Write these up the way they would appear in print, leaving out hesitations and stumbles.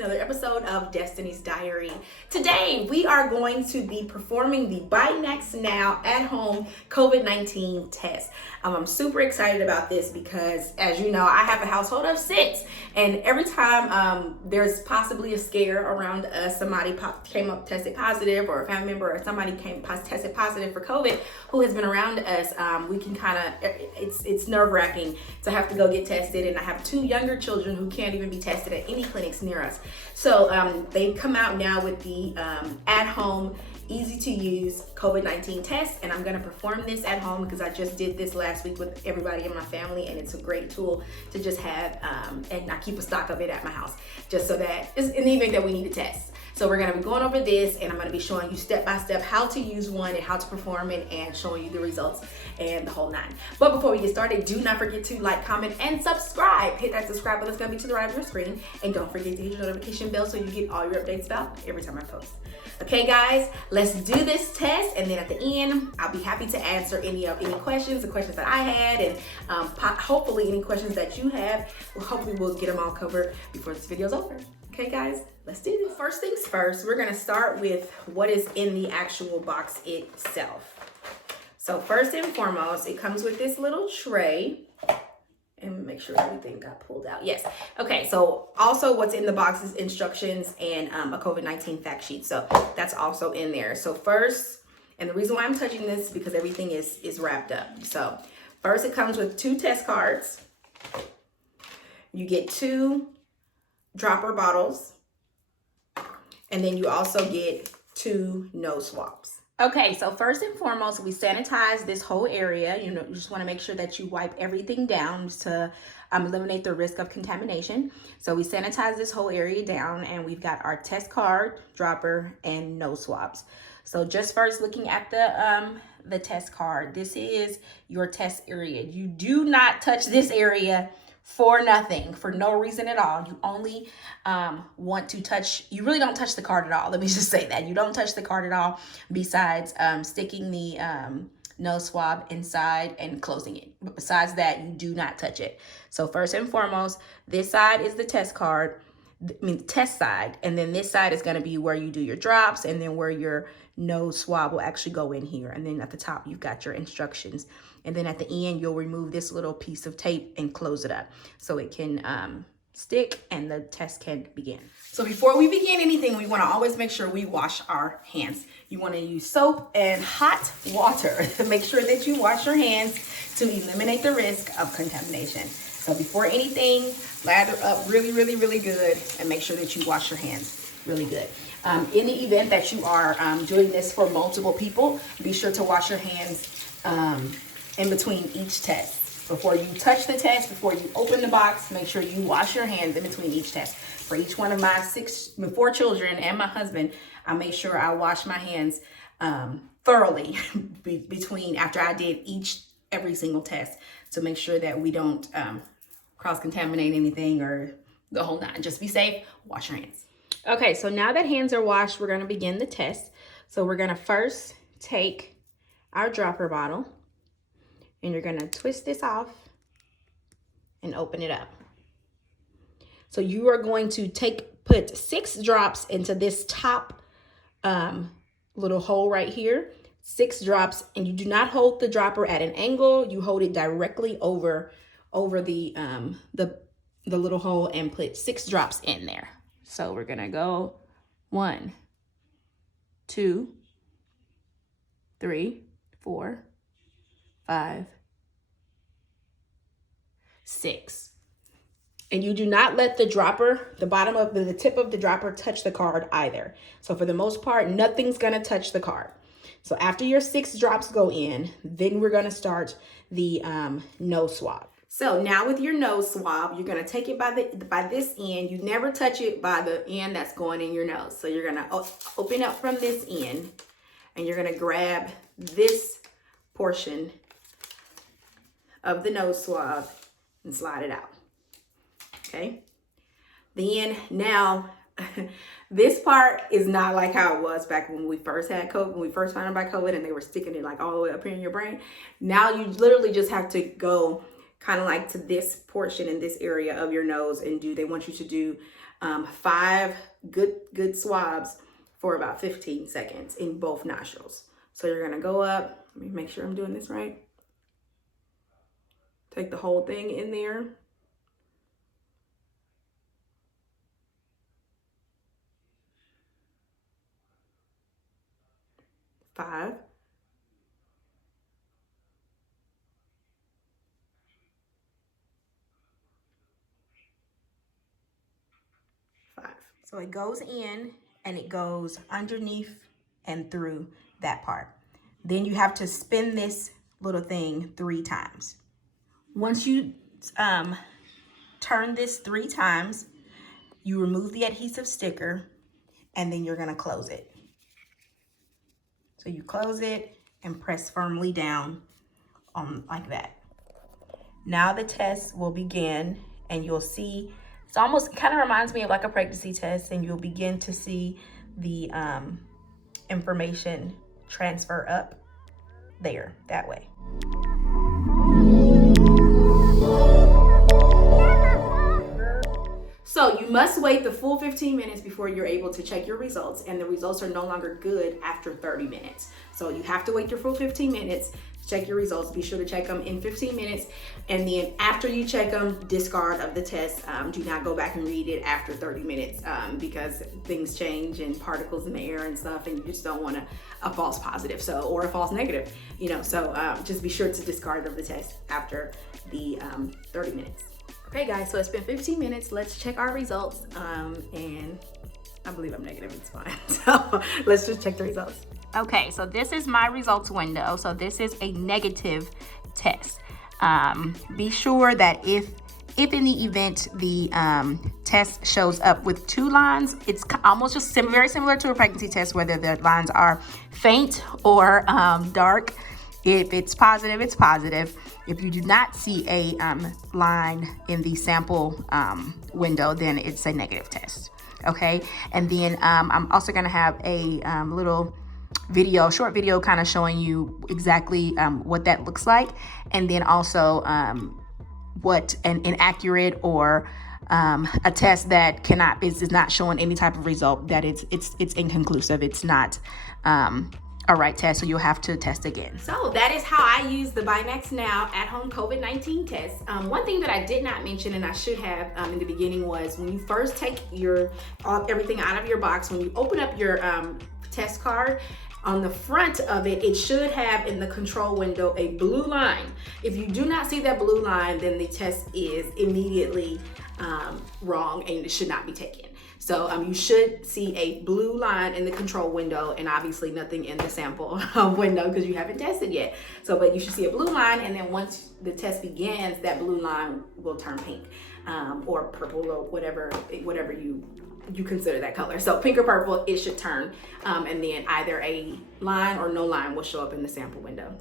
another episode of Destiny's Diary. Today we are going to be performing the BinaxNOW at home COVID-19 test. I'm super excited about this because, as you know, I have a household of 6, and every time there's possibly a scare around us, somebody came up tested positive, or a family member or somebody tested positive for COVID who has been around us, we can kind of, it's nerve-wracking to have to go get tested. And I have 2 younger children who can't even be tested at any clinics near us. So they've come out now with the at-home, easy-to-use COVID-19 test, and I'm gonna perform this at home because I just did this last week with everybody in my family, and it's a great tool to just have, and I keep a stock of it at my house, just so that it's in the event that we need to test. So we're gonna be going over this, and I'm gonna be showing you step-by-step how to use one and how to perform it, and showing you the results and the whole 9. But before we get started, do not forget to like, comment, and subscribe. Hit that subscribe button that's gonna be to the right of your screen, and don't forget to hit your notification bell so you get all your updates about every time I post. Okay guys, let's do this test, and then at the end, I'll be happy to answer any questions, the questions that I had, and hopefully any questions that you have. Hopefully we'll get them all covered before this video's over. Okay guys, let's do this. First things first, we're gonna start with what is in the actual box itself. So first and foremost, it comes with this little tray. And make sure everything got pulled out. Yes. Okay, so also what's in the box is instructions and a COVID-19 fact sheet. So that's also in there. So first, and the reason why I'm touching this is because everything is wrapped up. So first it comes with 2 test cards. You get 2 dropper bottles. And then you also get 2 nose swabs. Okay, so first and foremost, we sanitize this whole area. You just want to make sure that you wipe everything down to eliminate the risk of contamination. So we sanitize this whole area down, and we've got our test card, dropper, and nose swabs. So just first looking at the test card, this is your test area. You do not touch this area for nothing, for no reason at all. You only want to touch, you really don't touch the card at all. Let me just say that. You don't touch the card at all besides sticking the nose swab inside and closing it. But besides that, you do not touch it. So first and foremost, this side is the test card, test side, and then this side is gonna be where you do your drops, and then where your nose swab will actually go in here. And then at the top, you've got your instructions. And then at the end, you'll remove this little piece of tape and close it up so it can stick and the test can begin. So before we begin anything, we want to always make sure we wash our hands. You want to use soap and hot water to make sure that you wash your hands to eliminate the risk of contamination. So before anything, lather up really, really, really good, and make sure that you wash your hands really good. In the event that you are doing this for multiple people, be sure to wash your hands in between each test. Before you touch the test, before you open the box, make sure you wash your hands in between each test. For each one of my 4 children and my husband, I make sure I wash my hands thoroughly after I did every single test, to make sure that we don't cross-contaminate anything or the whole 9. Just be safe, wash your hands. Okay, so now that hands are washed, we're gonna begin the test. So we're gonna first take our dropper bottle, and you're gonna twist this off and open it up. So you are going to put 6 drops into this top little hole right here. 6 drops, and you do not hold the dropper at an angle. You hold it directly over the little hole, and put 6 drops in there. So we're gonna go 1, 2, 3, 4, 5, 6. And you do not let the dropper, the tip of the dropper, touch the card either. So for the most part, nothing's gonna touch the card. So after your 6 drops go in, then we're gonna start the nose swab. So now with your nose swab, you're gonna take it by this end. You never touch it by the end that's going in your nose. So you're gonna open up from this end, and you're gonna grab this portion of the nose swab and slide it out. Okay. Then now, this part is not like how it was back when we first had COVID, when we first found out about COVID, and they were sticking it like all the way up here in your brain. Now you literally just have to go kind of like to this portion in this area of your nose, and they want you to do 5 good swabs for about 15 seconds in both nostrils. So you're gonna go up, let me make sure I'm doing this right. Take the whole thing in there. Five. 5. So it goes in and it goes underneath and through that part. Then you have to spin this little thing 3 times. Once you turn this 3 times, you remove the adhesive sticker and then you're gonna close it. So you close it and press firmly down like that. Now the test will begin and you'll see, it's almost kind of reminds me of like a pregnancy test, and you'll begin to see the information transfer up there, that way. So you must wait the full 15 minutes before you're able to check your results, and the results are no longer good after 30 minutes. So you have to wait your full 15 minutes to check your results. Be sure to check them in 15 minutes, and then after you check them, discard of the test. Do not go back and read it after 30 minutes because things change and particles in the air and stuff, and you just don't want a false positive, or a false negative, so just be sure to discard of the test after the 30 minutes. Okay guys, so it's been 15 minutes. Let's check our results. And I believe I'm negative, it's fine. So let's just check the results. Okay, so this is my results window. So this is a negative test. Be sure that if in the event the test shows up with 2 lines, it's almost just very similar to a pregnancy test, whether the lines are faint or dark. If it's positive, it's positive. If you do not see a line in the sample window, then it's a negative test, okay? And then I'm also gonna have a little short video kind of showing you exactly what that looks like, and then also what an inaccurate or a test that is not showing any type of result, that it's inconclusive, it's not a right test, so you'll have to test again. So that is how I use the BinaxNOW at-home COVID-19 test. One thing that I did not mention, and I should have in the beginning, was when you first take everything out of your box, when you open up your test card, on the front of it, it should have in the control window a blue line. If you do not see that blue line, then the test is immediately wrong and it should not be taken. So you should see a blue line in the control window, and obviously nothing in the sample window because you haven't tested yet. But you should see a blue line, and then once the test begins, that blue line will turn pink or purple or whatever you consider that color. So pink or purple, it should turn, and then either a line or no line will show up in the sample window.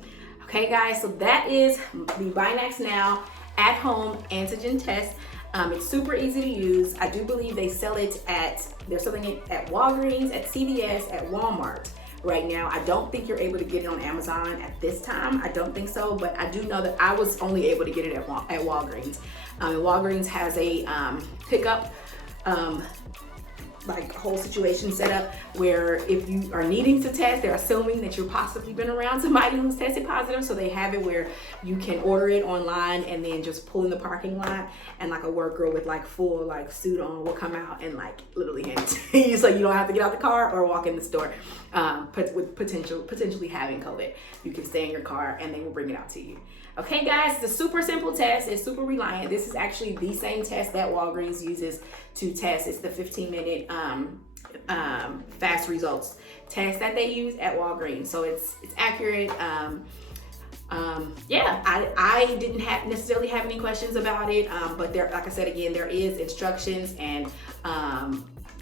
Okay guys, so that is the BinaxNOW at-home antigen test. It's super easy to use. I do believe they're selling it at Walgreens, at CVS, at Walmart right now. I don't think you're able to get it on Amazon at this time. I don't think so, but I do know that I was only able to get it at Walgreens. Walgreens has a pickup whole situation set up where if you are needing to test, they're assuming that you've possibly been around somebody who's tested positive, so they have it where you can order it online and then just pull in the parking lot, and a worker with full suit on will come out and literally hand it to you, so you don't have to get out the car or walk in the store with potentially having COVID. You can stay in your car and they will bring it out to you. Okay guys, it's a super simple test. It's super reliant. This is actually the same test that Walgreens uses to test. It's the 15-minute fast results test that they use at Walgreens. So it's accurate. Yeah, I didn't necessarily have any questions about it, but there, like I said again, there is instructions and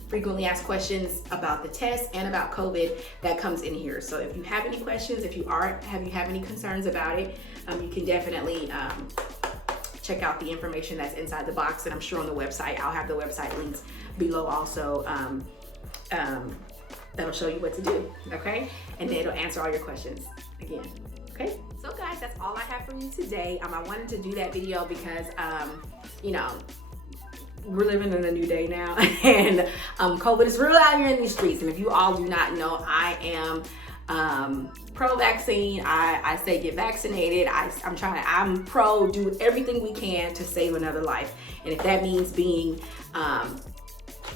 frequently asked questions about the test and about COVID that comes in here. So if you have any questions, if you have any concerns about it, you can definitely check out the information that's inside the box, and I'm sure on the website, I'll have the website links below also. That'll show you what to do, okay? And then it'll answer all your questions again, okay? So guys, that's all I have for you today. I wanted to do that video because, we're living in a new day now, and COVID is real out here in these streets. And if you all do not know, I am pro-vaccine. I say get vaccinated. I'm pro, do everything we can to save another life. And if that means being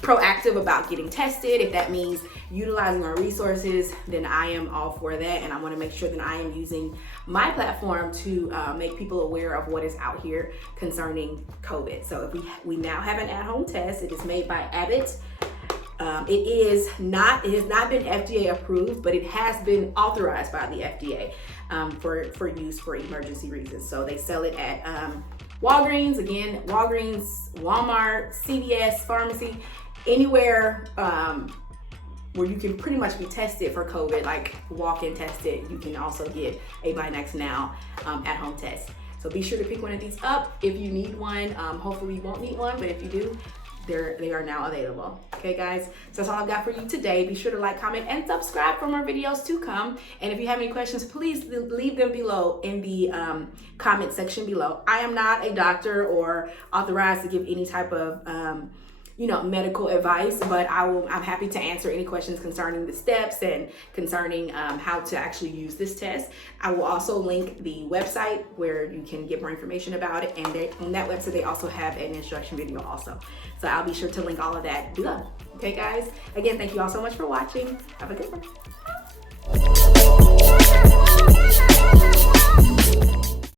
proactive about getting tested, if that means utilizing our resources, then I am all for that. And I want to make sure that I am using my platform to make people aware of what is out here concerning COVID. So if we now have an at-home test. It is made by Abbott. It has not been FDA approved, but it has been authorized by the FDA for use for emergency reasons. So they sell it at Walgreens, Walmart, CVS, pharmacy, anywhere where you can pretty much be tested for COVID, like walk-in tested. You can also get a BinaxNOW at-home test. So be sure to pick one of these up if you need one. Hopefully you won't need one, but if you do, they are now available. Okay, guys, so that's all I've got for you today. Be sure to like, comment, and subscribe for more videos to come. And if you have any questions, please leave them below in the comment section below. I am not a doctor or authorized to give any type of medical advice, but I'm happy to answer any questions concerning the steps and concerning how to actually use this test. I will also link the website where you can get more information about it, and on that website they also have an instruction video also. So I'll be sure to link all of that below. Okay, guys, again, thank you all so much for watching. Have a good one.